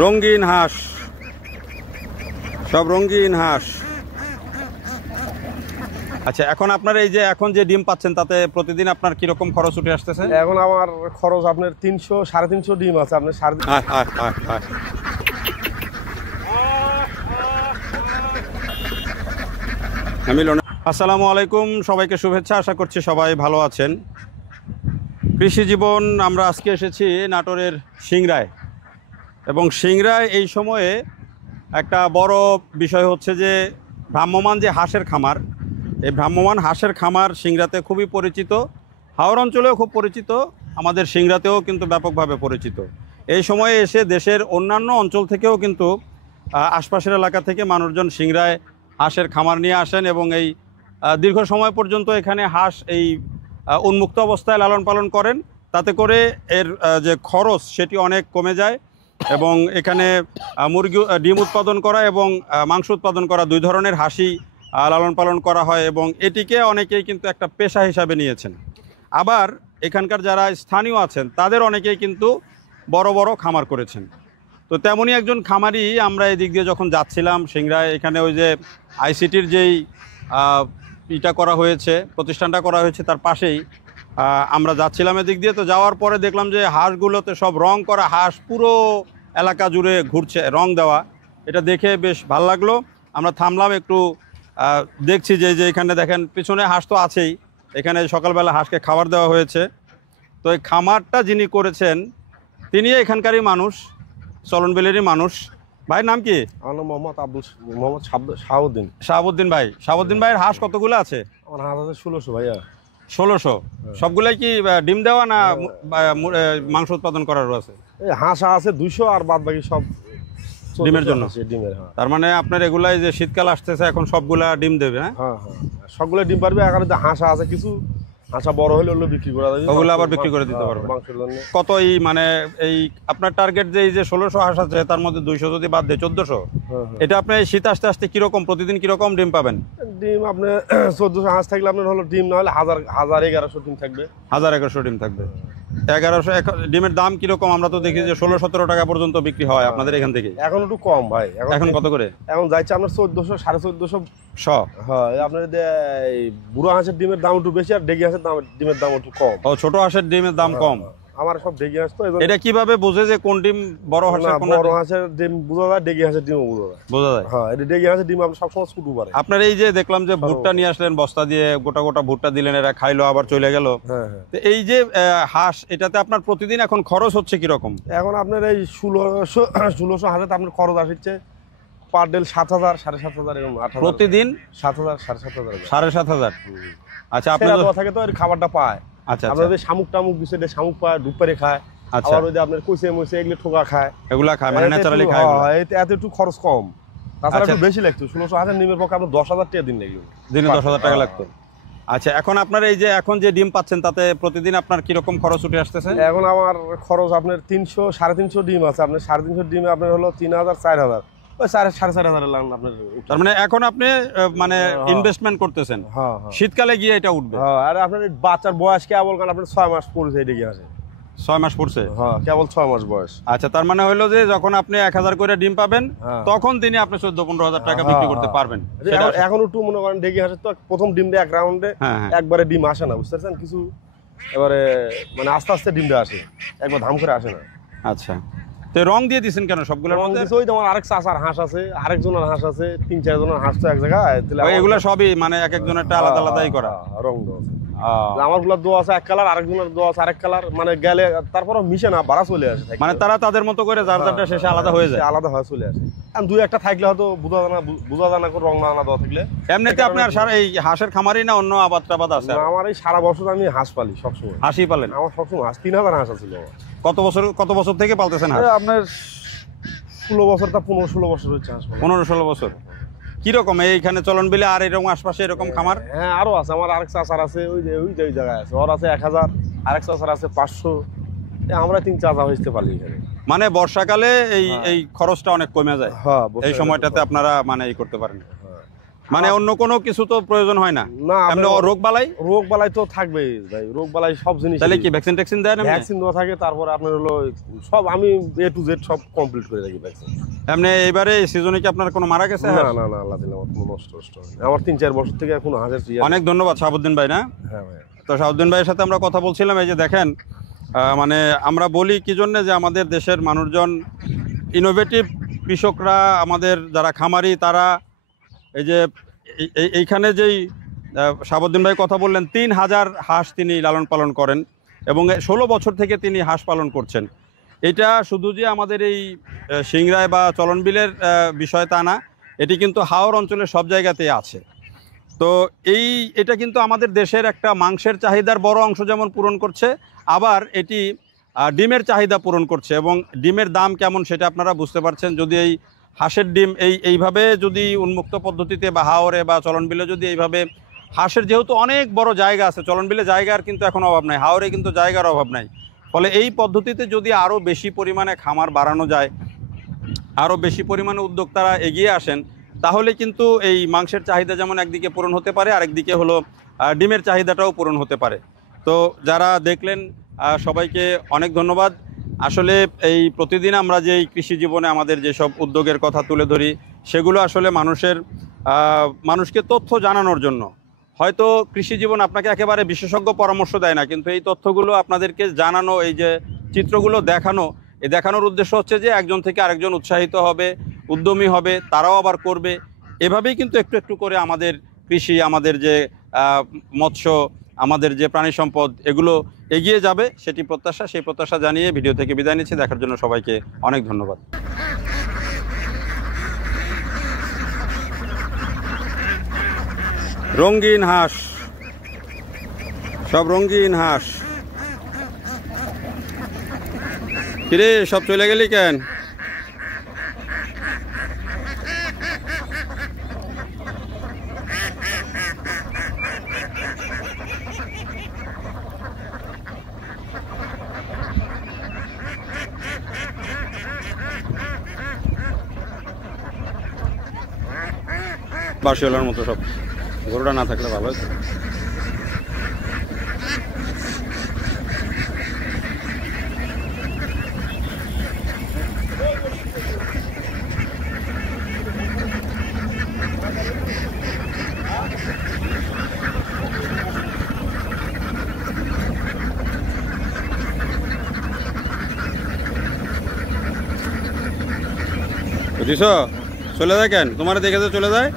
রঙিন হাঁস, সব রঙিন হাঁস। আচ্ছা, এখন আপনার এই যে এখন যে ডিম পাচ্ছেন তাতে প্রতিদিন আপনার কিরকম খরচ উঠে আসতেছে? এখন আমার খরচ আপনার 300 350 ডিম আছে আপনার 3.5। আসসালামু আলাইকুম, সবাইকে শুভেচ্ছা। আশা করছি সবাই ভালো আছেন। কৃষি জীবন, আমরা আজকে এসেছি নাটোরের সিংড়ায়, এবং সিংড়ায় এই সময়ে একটা বড় বিষয় হচ্ছে যে ভ্রাম্যমাণ যে হাঁসের খামার, এই ভ্রাম্যমাণ হাঁসের খামার সিংড়াতে খুবই পরিচিত, হাওর অঞ্চলেও খুব পরিচিত, আমাদের সিংড়াতেও কিন্তু ব্যাপকভাবে পরিচিত। এই সময়ে এসে দেশের অন্যান্য অঞ্চল থেকেও কিন্তু আশপাশের এলাকা থেকে মানুষজন সিংড়ায় হাঁসের খামার নিয়ে আসেন, এবং এই দীর্ঘ সময় পর্যন্ত এখানে হাঁস এই উন্মুক্ত অবস্থায় লালন পালন করেন। তাতে করে এর যে খরচ সেটি অনেক কমে যায়, এবং এখানে মুরগি ডিম উৎপাদন করা এবং মাংস উৎপাদন করা দুই ধরনের হাঁসই লালন পালন করা হয়, এবং এটিকে অনেকেই কিন্তু একটা পেশা হিসাবে নিয়েছেন। আবার এখানকার যারা স্থানীয় আছেন তাদের অনেকেই কিন্তু বড় বড় খামার করেছেন। তো তেমনই একজন খামারি আমরা এই দিক দিয়ে যখন যাচ্ছিলাম সিংড়ায়, এখানে ওই যে আইসিটির যেই ইটা করা হয়েছে, প্রতিষ্ঠানটা করা হয়েছে, তার পাশেই আমরা যাচ্ছিলাম এদিক দিয়ে। তো যাওয়ার পরে দেখলাম যে হাঁসগুলোতে সব রং করা হাঁস পুরো এলাকা জুড়ে ঘুরছে, রং দেওয়া। এটা দেখে বেশ ভালো লাগলো। আমরা থামলাম একটু, দেখছি যে এখানে দেখেন পিছনে হাঁস তো আছেই, এখানে সকালবেলা হাঁসকে খাবার দেওয়া হয়েছে। তো এই খামারটা যিনি করেছেন তিনি এখানকারই মানুষ, চলনবিলেরই মানুষ। ভাইয়ের নাম কি? আমার নাম মোহাম্মদ শাহাবুদ্দিন। শাহাবুদ্দিন ভাই। শাহাবুদ্দিন ভাইয়ের হাঁস কতগুলো আছে? আমার হাঁস আছে 1600 ভাইয়া। 1600? সবগুলাই কি ডিম দেওয়া না মাংস উৎপাদন করারও আছে? এই হাঁস আছে 200, আর বাদ বাকি সব ডিমের জন্য। ডিমের। তার মানে আপনার এগুলাই যে শীতকাল আসতেছে এখন সবগুলা ডিম দেবে? হ্যাঁ, সবগুলো ডিম পারবে। এখানে হাঁস আছে কিছু, হাঁসা বড় হলে ওগুলো বিক্রি করা যাবে, ওগুলো আবার বিক্রি করে দিতে পারবে মাংসের জন্য। কত মানে এই আপনার টার্গেট যে এই যে 1600 হাঁস আছে তার মধ্যে 200 যদি বাদ দেয় 1400, এটা আপনি শীত আসতে আসতে কিরকম প্রতিদিন কিরকম ডিম পাবেন? ডিম আপনি 1400 হাঁস থাকলে আপনার হলো ডিম না হলে 1100 ডিম থাকবে। 1100 ডিম থাকবে। 1100 ডিমের দাম কিরকম? আমরা তো দেখি যে 16-17 টাকা পর্যন্ত বিক্রি হয় আপনাদের এখান থেকে। এখন একটু কম ভাই। এখন কত করে? এখন যাইছে আপনার 1400 1450। হ্যাঁ, আপনার বুড়ো হাঁসের ডিমের দাম একটু বেশি, আর ডেগি হাঁসের ডিমের দাম একটু কম। ও, ছোট হাঁসের ডিমের দাম কম। আমার সব ডেগি হাঁস তো। এটা কিভাবে বোঝে যে কোন ডিম বড় হাঁসের? বড় হাঁসের ডিম বোঝা যায়, ডেগি হাঁসের ডিমও বোঝা যায়। হ্যাঁ, এটা ডেগি হাঁসের ডিম আপনি সবসময় ছুটু পারে। আপনার এই যে দেখলাম যে ভুট্টা নিয়ে আসলেন বস্তা দিয়ে, গোটা গোটা ভুট্টা দিলেন, এরা খাইলো আবার চলে গেল। তো এই যে হাঁস, এটাতে আপনার প্রতিদিন এখন খরচ হচ্ছে কিরকম? এখন আপনার এই 1600 হাঁসে আপনার খরচ আসছে পার ডে 7000 7500 এরকম। প্রতিদিন 7000 7500 7500। আচ্ছা, আপনার থাকে তো খাবারটা পায়। আচ্ছা, আপনাদের শামুক টামুক দিচ্ছে, শামুক পায়, ডুব পারে খায়। আবার ওই যে আপনার কুইসে মুইসে এগুলো ঠোকা খায়, এগুলা খায়, মানে ন্যাচারালি খায়। এত একটু খরচ কম, তাছাড়া একটু বেশি লাগতো। 1600 হাজার ডিমের পক্ষে আপনার 10,000 টাকা দিন লাগলো, দিনে 10,000 টাকা লাগতো। আচ্ছা, এখন আপনার এই যে এখন যে ডিম পাচ্ছেন তাতে প্রতিদিন আপনার কিরকম খরচ উঠে আসতেছে? এখন আমার খরচ আপনার 300 350 ডিম আছে। আপনার 350 ডিমে আপনার হলো 3000 4000, ওই 4,500 লাগলো আপনার। তার মানে এখন আপনি মানে ইনভেস্টমেন্ট করতেছেন, শীতকালে গিয়ে এটা উঠবে। আর আপনার বাচ্চার বয়স কেবল আপনার 6 মাস পড়ছে, এটা কি আছে 6 মাস পড়ছে? হ্যাঁ, কেবল 6 মাস বয়স। আচ্ছা, তার মানে হলো যে যখন আপনি 1000 করে ডিম পাবেন তখন তিনি আপনি 14-15 টাকা বিক্রি করতে পারবেন। এখন একটু মনে করেন ডেগি হাঁসের তো প্রথম ডিমটা এক রাউন্ডে একবারে ডিম আসে না, বুঝতে পারছেন? কিছু এবারে মানে আস্তে আস্তে ডিমটা আসে, একবার ধাম করে আসে না। আচ্ছা, তো রং দিয়ে দিয়েছেন কেন সবগুলোর মধ্যে? ওই তোমার আরেক চাচার হাঁস আছে, আরেকজনের হাঁস আছে, 3-4 জনের হাঁস তো এক জায়গায়, এগুলো সবই মানে এক একজনেরটা আলাদা আলাদাই করা রং দেওয়া আছে। আমার গুলার দোয়া আছে এক কালার, আরেকজনের দোয়া আছে আরেক কালার, মানে গেলে তারপর মিশে না, বাড়া চলে আসে। মানে তারা তাদের মতো করে যার যারটা শেষে আলাদা হয়ে যায়, আলাদা হয়ে চলে আসে। আর দুই একটা থাকলে হয়তো বুঝা জানা করে রং না দেওয়া থাকলে। এমনিতে আপনার সারা এই হাঁসের খামারই না অন্য আবাদ টাবাদ আছে? আমার এই সারা বছর আমি হাঁস পালি, সবসময় হাঁসই পালেন? আমার সবসময় হাঁস, 3000 হাঁস ছিল। কত বছর থেকে পালতেছেন হাঁস? আপনার 16 বছর, তা 15-16 বছর হচ্ছে হাঁস। 15-16 বছর। কিরকম এইখানে চলন বিলে আর এরকম আশপাশে এরকম খামার? হ্যাঁ, আরো আছে। আমার আরেক চাচার আছে ওই জায়গায় আছে, ওর আছে 1000, আরেক চাচার আছে 500। আমরা 3 চাচা হইতে পারি এখানে। মানে বর্ষাকালে এই খরচটা অনেক কমে যায়। এই সময়টাতে আপনারা মানে এই করতে পারেন। মানে অন্য কোনো কিছু তো প্রয়োজন হয় না? না, এমনি রোগ বালাই তো থাকবেই ভাই, রোগ বালাই সব জিনিস। তাহলে কি ভ্যাকসিন ট্যাকসিন দেন? ভ্যাকসিন দেওয়া থাকে, তারপরে আপনার হলো সব আমি A to Z সব কমপ্লিট করে রাখি ভ্যাকসিন। এমনি এবারে এই সিজনে কি আপনার কোনো মারা গেছে? না না না, আল্লাহ দিলে আমার কোনো নষ্ট হয়নি। আমার 3-4 বছর থেকে এখন হাজার। অনেক ধন্যবাদ শাহাবুদ্দিন ভাই। না হ্যাঁ ভাই। তো শাহাবুদ্দিন ভাইয়ের সাথে আমরা কথা বলছিলাম। এই যে দেখেন, মানে আমরা বলি কি জন্যে যে আমাদের দেশের মানুষজন ইনোভেটিভ, কৃষকরা, আমাদের যারা খামারি, তারা এই যে এইখানে যেই শাহাবুদ্দিন ভাই কথা বললেন, 3000 হাঁস তিনি লালন পালন করেন এবং 16 বছর থেকে তিনি হাঁস পালন করছেন। এটা শুধু যে আমাদের এই সিংড়ায় বা চলনবিলের বিষয় তা না, এটি কিন্তু হাওর অঞ্চলের সব জায়গাতেই আছে। তো এটা কিন্তু আমাদের দেশের একটা মাংসের চাহিদার বড় অংশ যেমন পূরণ করছে, আবার এটি ডিমের চাহিদা পূরণ করছে। এবং ডিমের দাম কেমন সেটা আপনারা বুঝতে পারছেন। যদি এই হাঁসের ডিম এইভাবে যদি উন্মুক্ত পদ্ধতিতে বা হাওরে বা চলনবিলে যদি এইভাবে হাঁসের, যেহেতু অনেক বড় জায়গা আছে, চলনবিলে জায়গার কিন্তু এখন অভাব নাই, হাওরে কিন্তু জায়গার অভাব নাই, ফলে এই পদ্ধতিতে যদি আরও বেশি পরিমাণে খামার বাড়ানো যায়, আরও বেশি পরিমাণে উদ্যোক্তারা এগিয়ে আসেন, তাহলে কিন্তু এই মাংসের চাহিদা যেমন একদিকে পূরণ হতে পারে, আরেকদিকে হলো ডিমের চাহিদাটাও পূরণ হতে পারে। তো যারা দেখলেন সবাইকে অনেক ধন্যবাদ। আসলে এই প্রতিদিন আমরা যে এই কৃষি জীবনে আমাদের যেসব উদ্যোগের কথা তুলে ধরি, সেগুলো আসলে মানুষকে তথ্য জানানোর জন্য। হয়তো কৃষি জীবন আপনাকে একেবারে বিশেষজ্ঞ পরামর্শ দেয় না, কিন্তু এই তথ্যগুলো আপনাদেরকে জানানো, এই যে চিত্রগুলো দেখানো, এই দেখানোর উদ্দেশ্য হচ্ছে যে একজন থেকে আরেকজন উৎসাহিত হবে, উদ্যমী হবে, তারাও আবার করবে। এভাবেই কিন্তু একটু একটু করে আমাদের কৃষি, আমাদের যে মৎস্য, আমাদের যে প্রাণী সম্পদ, এগুলো এগিয়ে যাবে, সেটি প্রত্যাশা। সেই প্রত্যাশা জানিয়ে ভিডিও থেকে বিদায় নিচ্ছি। দেখার জন্য সবাইকে অনেক ধন্যবাদ। রঙিন হাঁস, সব রঙিন হাঁস। কিরে, সব চলে গেলি কেন? বাসিওয়ালার মতো সব। গরুটা না থাকলে ভালো হতো। বুঝিস, চলে যায় কেন? তোমার দেখে তো চলে যায়।